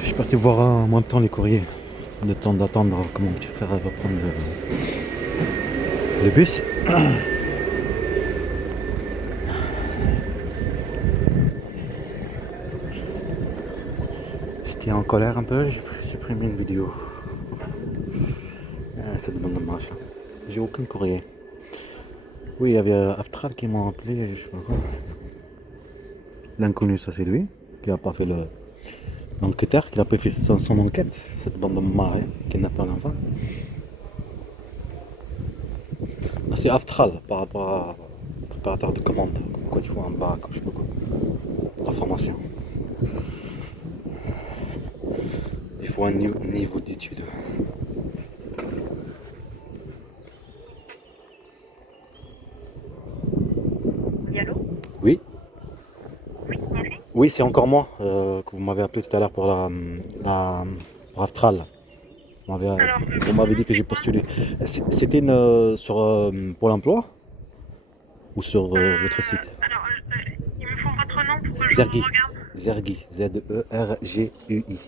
Je suis parti voir en même temps les courriers. Le temps d'attendre que mon petit frère va prendre le bus. J'étais en colère un peu, j'ai pris une vidéo. Cette bande de mafia. J'ai aucun courrier. Oui, il y avait Aftral qui m'a appelé, je sais pas quoi. L'inconnu, ça c'est lui, qui a pas fait l'enquêteur, qui a pas fait son enquête. Cette bande de marée qui n'a pas l'enfant. Ah, c'est Aftral par rapport à préparateur de commande. Quoi, il faut un bac, je sais pas quoi. La formation. Il faut un niveau d'études. Oui, allô? Oui, Oui, bonjour. oui, c'est encore moi que vous m'avez appelé tout à l'heure pour pour Aftral. Alors, Vous votre m'avez nom, dit que c'est j'ai quoi? postulé. C'était sur Pôle emploi ou sur votre site? Alors, il me faut votre nom pour que je Zergi. regarde. Zergi. Zergui.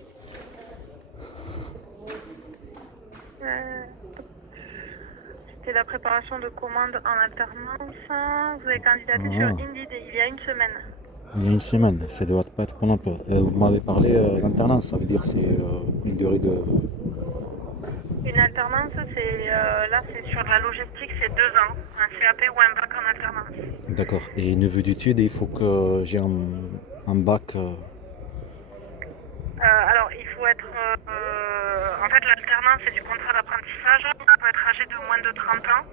Euh, C'était la préparation de commandes en alternance. Vous avez candidaté sur Ah, Indeed il y a une semaine. il y a une semaine, ça doit pas être Pôle emploi. Vous m'avez parlé d'alternance, ça veut dire c'est une durée de. Une alternance, c'est sur de la logistique, c'est 2 ans. Un CAP ou un bac en alternance. D'accord. Et neveu d'études, il faut que j'ai un bac. Alors, il faut être... en fait, l'alternance, c'est du contrat d'apprentissage. On peut être âgé de moins de 30 ans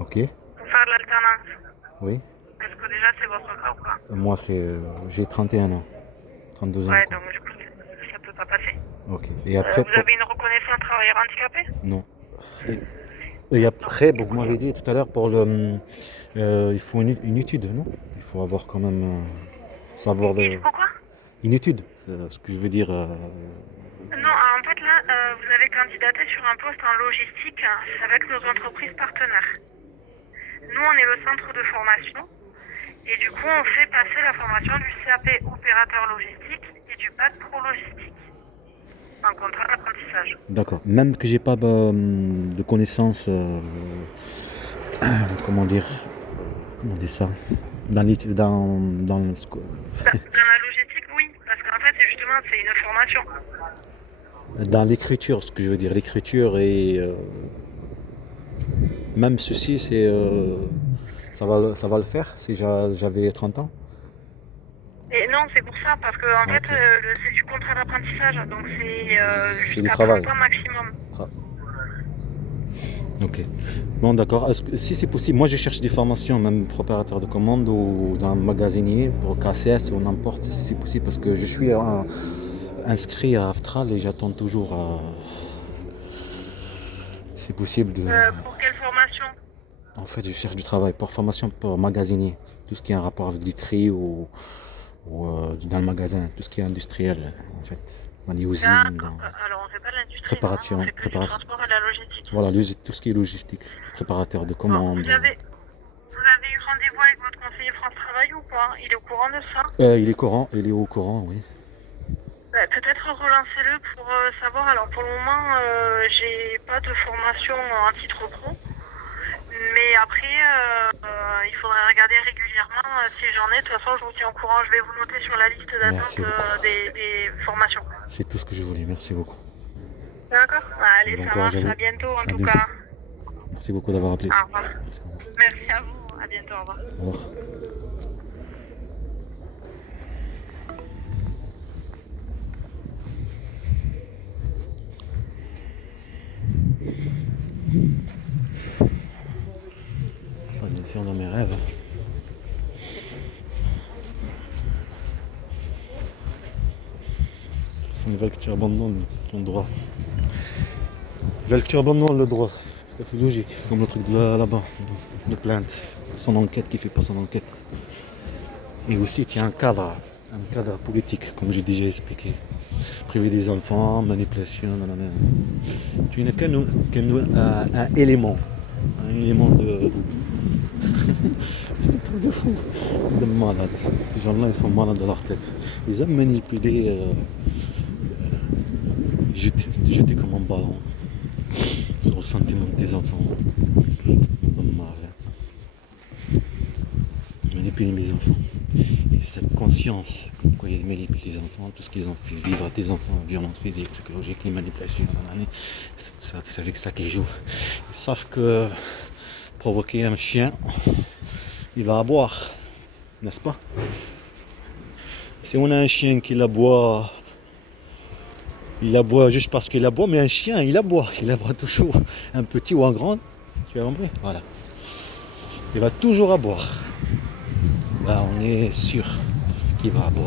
Ok. pour faire de l'alternance. Oui. Est-ce que déjà, c'est votre cas ou pas? Moi, j'ai 31 ans. 32 ans, Ouais, quoi. donc du coup, ça peut pas passer. Ok. Et après, Vous avez une reconnaissance travailleur handicapé? non. Et, et après, bon, vous m'avez dit tout à l'heure pour le. Il faut une étude, non? Il faut avoir quand même savoir Il de. faut quoi? Une étude, ce que je veux dire. Non, en fait, là, vous avez candidaté sur un poste en logistique avec nos entreprises partenaires. Nous, on est le centre de formation et du coup, on fait passer la formation du CAP opérateur logistique et du bac pro logistique en contrat d'apprentissage. D'accord. Même que j'ai pas de connaissances, comment dire, comment on dit ça, dans l'étude, dans Dans la logistique, oui, parce qu'en fait, justement, c'est une formation. dans l'écriture, ce que je veux dire, l'écriture et même ceci, c'est, ça va le faire si j'avais 30 ans. Et non, c'est pour ça, parce que en fait, Ok. c'est du contrat d'apprentissage, donc c'est C'est du jusqu'à travail. 30 ans maximum. Tra- Ok. Bon, d'accord. Si c'est possible, moi je cherche des formations, même préparateur de commande ou dans un magasinier pour KCS ou n'importe si c'est possible, parce que je suis inscrit à Aftral et j'attends toujours. C'est possible de. Pour quelle formation? En fait, je cherche du travail pour formation pour magasinier, tout ce qui est en rapport avec du tri ou dans le magasin, tout ce qui est industriel, en fait, dans les usines, dans Alors, on fait pas de l'industrie, non, on préparation, fait que du préparation. transport et de la logistique. Voilà, tout ce qui est logistique, préparateur de Bon, commandes. vous avez eu rendez-vous avec votre conseiller France Travail ou pas? Il est au courant de ça? Il est au courant, oui. Peut-être relancez-le pour savoir. Alors, pour le moment, j'ai pas de formation en titre pro. Mais après, il faudrait regarder régulièrement si j'en ai. De toute façon, je vous tiens au courant. Je vais vous noter sur la liste d'attente Merci beaucoup. des formations. C'est tout ce que je voulais. Merci beaucoup. D'accord? Allez, Bon ça courage à marche. À vous. bientôt en À tout bientôt. cas. Merci beaucoup d'avoir appelé. Au revoir. Merci, au revoir. Merci à vous. À bientôt. Au revoir. Au revoir. Ça, bien sûr, dans mes rêves. Ça me veulent que tu abandonnes ton droit. Ils veulent que tu abandonnes le droit. C'est tout logique. Comme le truc de là-bas, de plainte. Son enquête qui fait pas son enquête. Et aussi, il y a un cadre politique, comme j'ai déjà expliqué. Priver des enfants, manipulation, nanana. Tu n'es qu'un élément. Un élément de C'est un truc de fou, de malade. Ces gens-là, ils sont malades de leur tête. Ils aiment manipuler, jeter comme un ballon sur le sentiment des enfants. Ils manipulent mes enfants. Et cette conscience, comme quoi ils manipulent les enfants, tout ce qu'ils ont fait vivre à tes enfants, violence physique, psychologique, les manipulations, c'est avec ça qu'ils jouent. Ils savent que provoquer un chien, il va aboyer, n'est-ce pas? Si on a un chien qui l'aboie, il aboie juste parce qu'il aboie, mais un chien, il aboie toujours, un petit ou un grand, tu as compris? Voilà. Il va toujours aboyer. Là, on est sûr qu'il va aboyer.